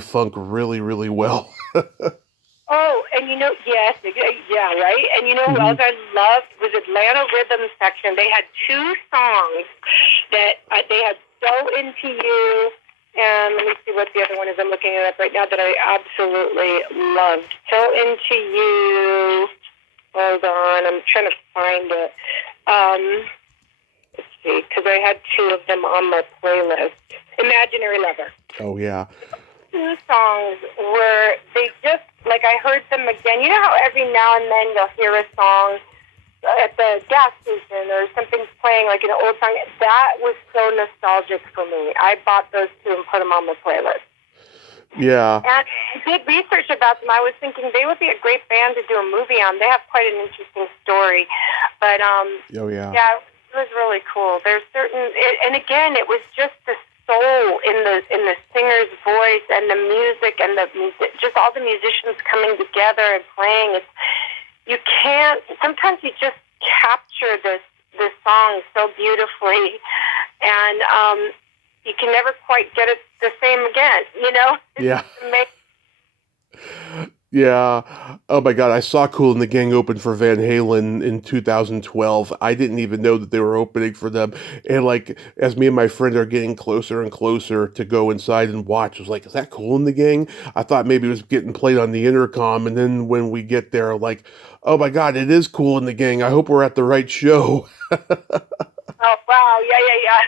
funk really, really well. Oh, and yes, yeah, right. And who else I loved was Atlanta Rhythm Section. They had 2 songs that they had "So Into You," and let me see what the other one is. I'm looking it up right now that I absolutely loved. "So Into You." Hold on, I'm trying to find it. Let's see, because I had 2 of them on my playlist. "Imaginary Lover." Oh yeah. 2 songs were, they just, like, I heard them again. You know how every now and then you'll hear a song at the gas station or something's playing, like an old song? That was so nostalgic for me. I bought those 2 and put them on my playlist. Yeah. And I did research about them. I was thinking they would be a great band to do a movie on. They have quite an interesting story. But, oh, yeah. Yeah, it was really cool. There's and again, it was just the soul in the singer's voice and the music and just all the musicians coming together and playing. Sometimes you just capture this song so beautifully, and you can never quite get it the same again, Yeah. Yeah. Oh my God, I saw Kool and the Gang open for Van Halen in 2012. I didn't even know that they were opening for them. And like, as me and my friend are getting closer and closer to go inside and watch, I was like, is that Kool and the Gang? I thought maybe it was getting played on the intercom. And then when we get there, like, oh my God, it is Kool and the Gang. I hope we're at the right show. Oh wow, yeah, yeah, yeah.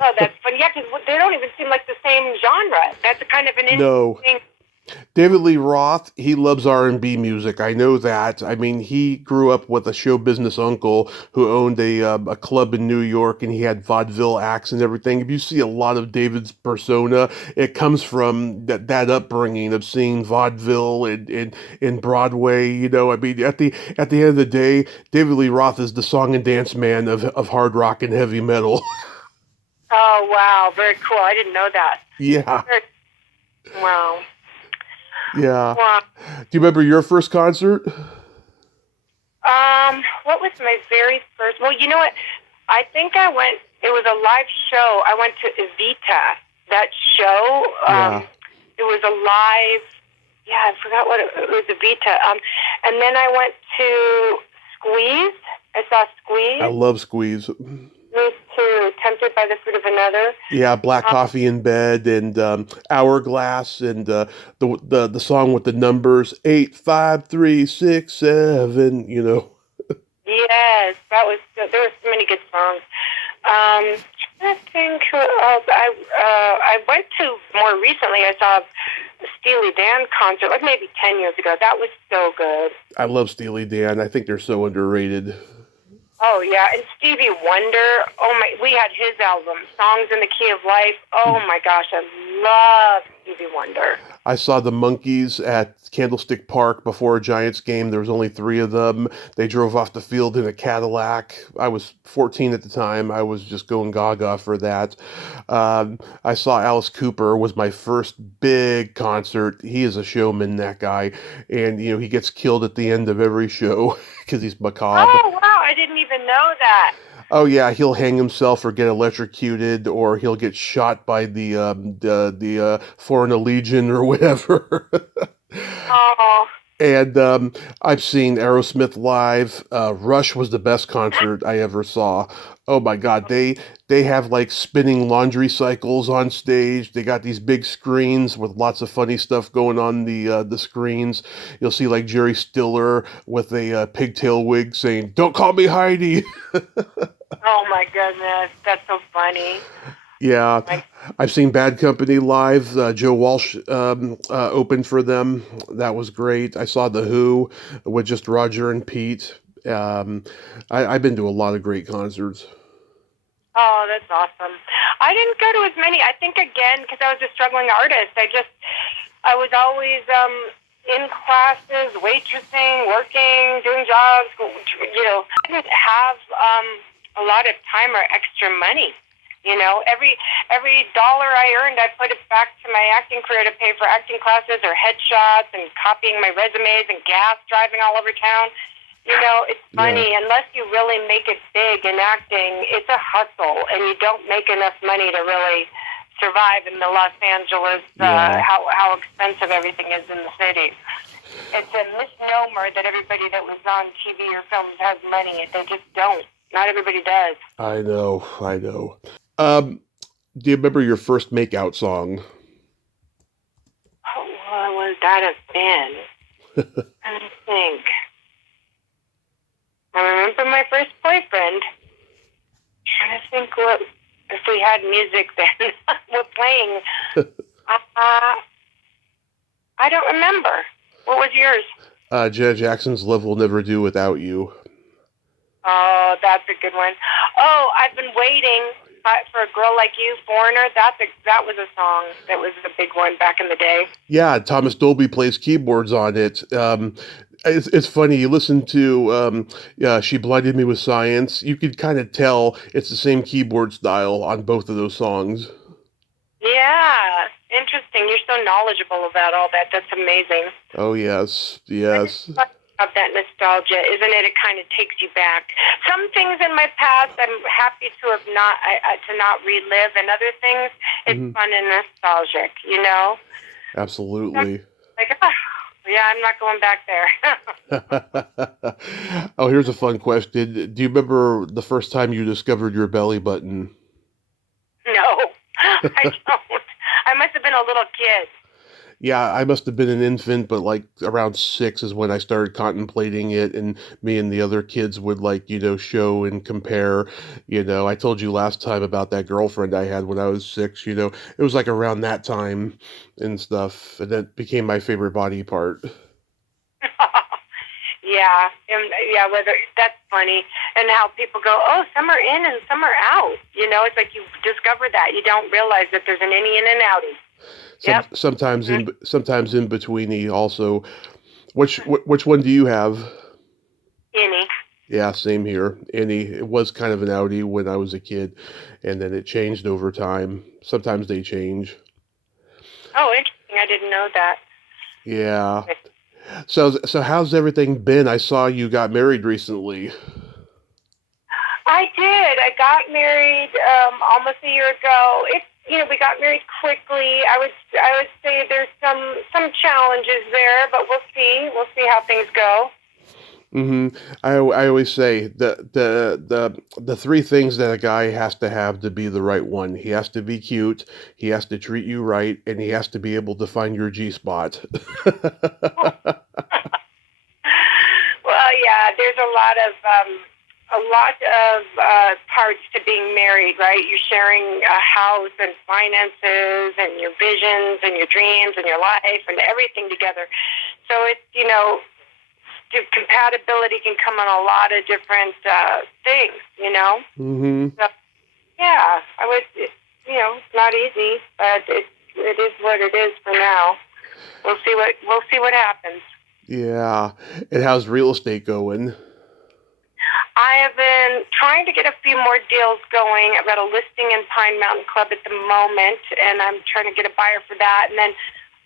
Oh, that's funny. Yeah, because they don't even seem like the same genre. That's a kind of an No. interesting. David Lee Roth, he loves R&B music. I know that. I mean, he grew up with a show business uncle who owned a club in New York, and he had vaudeville acts and everything. If you see a lot of David's persona, it comes from that upbringing of seeing vaudeville in Broadway. You know, I mean, at the end of the day, David Lee Roth is the song and dance man of hard rock and heavy metal. Oh wow, very cool. I didn't know that. Yeah, Very, wow. yeah. Wow. Do you remember your first concert? What was my very first? Well, you know what? I think I went. It was a live show. I went to Evita. That show. Yeah. It was a live. Yeah, I forgot what it was. Evita. And then I went to Squeeze. I saw I Squeeze. love Squeeze. Me too. Tempted by the Fruit of Another. Yeah, Black Um, Coffee in Bed and Hourglass and the song with the numbers 85367. You know. yes, that was. There were so many good songs. I think I went to more recently. I saw a Steely Dan concert, like maybe 10 years ago. That was so good. I love Steely Dan. I think they're so underrated. Oh yeah, and Stevie Wonder. Oh my, we had his album, Songs in the Key of Life. Oh my gosh, I love Stevie Wonder. I saw the Monkees at Candlestick Park before a Giants game. There was only three of them. They drove off the field in a Cadillac. I was 14 at the time. I was just going gaga for that. I saw Alice Cooper was my first big concert. He is a showman, that guy, and you know he gets killed at the end of every show because he's macabre. Oh wow, I didn't even know that. Oh yeah, he'll hang himself or get electrocuted, or he'll get shot by the Foreign Legion or whatever. Oh, And I've seen Aerosmith live. Rush was the best concert I ever saw. Oh my God, they have like spinning laundry cycles on stage. They got these big screens with lots of funny stuff going on the screens. You'll see like Jerry Stiller with a pigtail wig saying, "Don't call me Heidi." oh my goodness, that's so funny. Yeah, Like, I've seen Bad Company live. Joe Walsh opened for them. That was great. I saw The Who with just Roger and Pete. I've been to a lot of great concerts. oh, that's awesome. I didn't go to as many. I think again because I was a struggling artist. I was always in classes, waitressing, working, doing jobs. You know, I didn't have a lot of time or extra money. You know, every dollar I earned, I put it back to my acting career to pay for acting classes or headshots and copying my resumes and gas driving all over town. You know, it's Yeah, funny. Unless you really make it big in acting, it's a hustle, and you don't make enough money to really survive in the Los Angeles, yeah, how expensive everything is in the city. It's a misnomer that everybody that was on TV or films has money. They just don't. Not everybody does. I know, I know. Um, do you remember your first makeout song? What would that have been? I think. I remember my first boyfriend. Trying to think what if we had music then. We're playing. I don't remember. What was yours? Janet Jackson's "Love Will Never Do Without You." Oh, that's a good one. Oh, I've been waiting for a girl like you, Foreigner. That was a song that was a big one back in the day. Yeah, Thomas Dolby plays keyboards on it. It's funny. You listen to "She Blinded Me with Science." You could kind of tell it's the same keyboard style on both of those songs. Yeah, interesting. You're so knowledgeable about all that. That's amazing. Oh yes, I just yes. love that nostalgia, isn't it? It kind of takes you back. Some things in my past, I'm happy to have not relive, and other things, it's Hmm. fun and nostalgic. You know, Absolutely. like Yeah, I'm not going back there. Oh, here's a fun question. Do you remember the first time you discovered your belly button? No, I don't. I must have been a little kid. Yeah, I must have been an infant, but like around 6 is when I started contemplating it, and me and the other kids would like, show and compare. I told you last time about that girlfriend I had when I was 6, it was like around that time and stuff, and that became my favorite body part. Yeah, and yeah, whether that's funny, and how people go, oh, some are in and some are out. It's like you discover that you don't realize that there's an innie and an outie. Yep. Sometimes in betweeny also. Which one do you have? Innie. Yeah, same here. It was kind of an outie when I was a kid, and then it changed over time. Sometimes they change. Oh, interesting. I didn't know that. Yeah. So how's everything been? I saw you got married recently. I did. I got married almost a year ago. We got married quickly. I would say there's some challenges there, but we'll see. We'll see how things go. I always say the three things that a guy has to have to be the right one. He has to be cute, he has to treat you right, and he has to be able to find your G spot. Well, yeah, there's a lot of parts to being married, right? You're sharing a house and finances and your visions and your dreams and your life and everything together. So it's, compatibility can come on a lot of different things. So, yeah, it's not easy, but it is what it is for now. We'll see what happens. Yeah. And how's real estate going? I have been trying to get a few more deals going. I've got a listing in Pine Mountain Club at the moment, and I'm trying to get a buyer for that. And then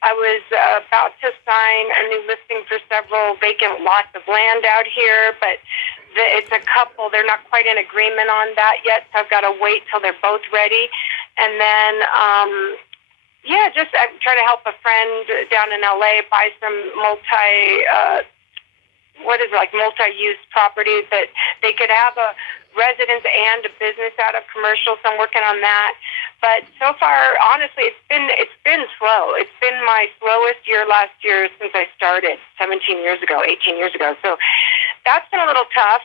I was about to sign a new listing for several vacant lots of land out here, but it's a couple. They're not quite in agreement on that yet, so I've got to wait till they're both ready. And then, I'm trying to help a friend down in LA buy some multi-use properties that they could have a residence and a business out of commercial. So I'm working on that. But so far, honestly, it's been slow. It's been my slowest year last year since I started 18 years ago. So that's been a little tough.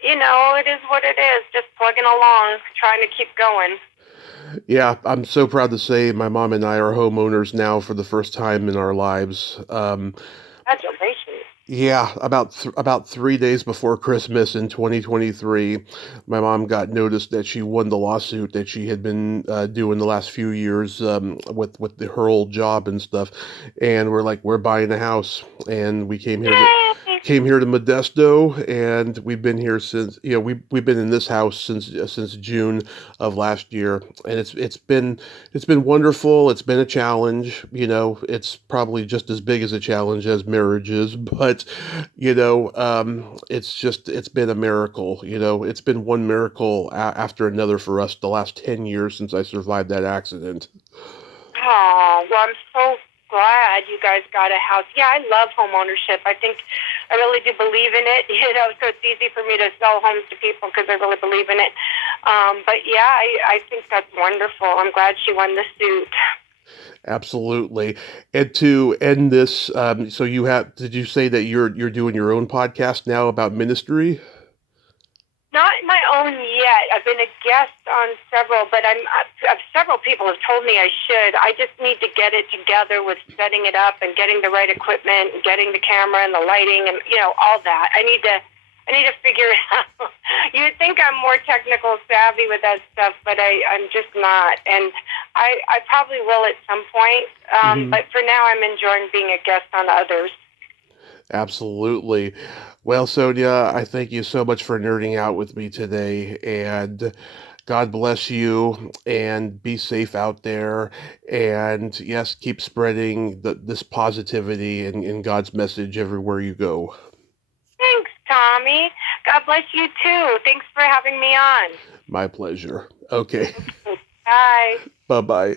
It is what it is. Just plugging along, trying to keep going. Yeah, I'm so proud to say my mom and I are homeowners now for the first time in our lives. Congratulations. Yeah, about 3 days before Christmas in 2023, my mom got notice that she won the lawsuit that she had been doing the last few years with her old job and stuff, and we're buying a house, and we came here to Modesto, and we've been here since we've been in this house since June of last year, and it's been wonderful. It's been a challenge. It's probably just as big as a challenge as marriage is, but it's been a miracle. It's been one miracle after another for us the last 10 years since I survived that accident. Oh, well, I'm so glad you guys got a house. Yeah, I love home ownership. I think I really do believe in it, so it's easy for me to sell homes to people because I really believe in it. But yeah, I think that's wonderful. I'm glad she won the suit. Absolutely. And to end this, did you say that you're doing your own podcast now about ministry? Not my own yet. I've been a guest on several, but several people have told me I should. I just need to get it together with setting it up and getting the right equipment, and getting the camera and the lighting and all that. I need to figure it out. You'd think I'm more technical savvy with that stuff, but I'm just not. And I probably will at some point. But for now, I'm enjoying being a guest on others. Absolutely. Well, Sonia, I thank you so much for nerding out with me today, and God bless you, and be safe out there, and yes, keep spreading this positivity and God's message everywhere you go. Thanks, Tommy. God bless you too. Thanks for having me on. My pleasure. Okay. Bye. Bye-bye.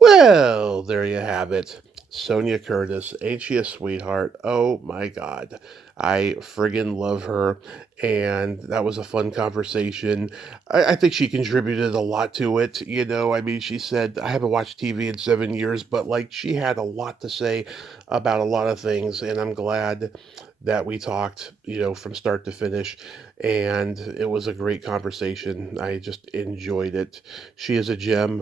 Well, there you have it. Sonia Curtis. Ain't she a sweetheart? Oh my God. I friggin' love her. And that was a fun conversation. I think she contributed a lot to it. I mean, she said, I haven't watched TV in 7 years, but like she had a lot to say about a lot of things. And I'm glad that we talked, from start to finish. And it was a great conversation. I just enjoyed it. She is a gem.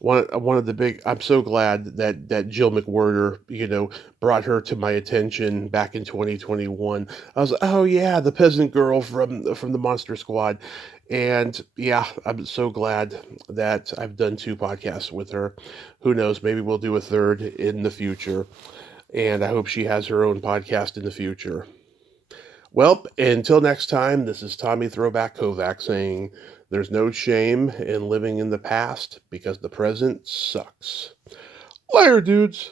One of the big. I'm so glad that Jill McWhorter, brought her to my attention back in 2021. I was, oh yeah, the peasant girl from the Monster Squad, and yeah, I'm so glad that I've done 2 podcasts with her. Who knows? Maybe we'll do a third in the future, and I hope she has her own podcast in the future. Well, until next time, this is Tommy Throwback Kovac saying there's no shame in living in the past because the present sucks. Later, dudes.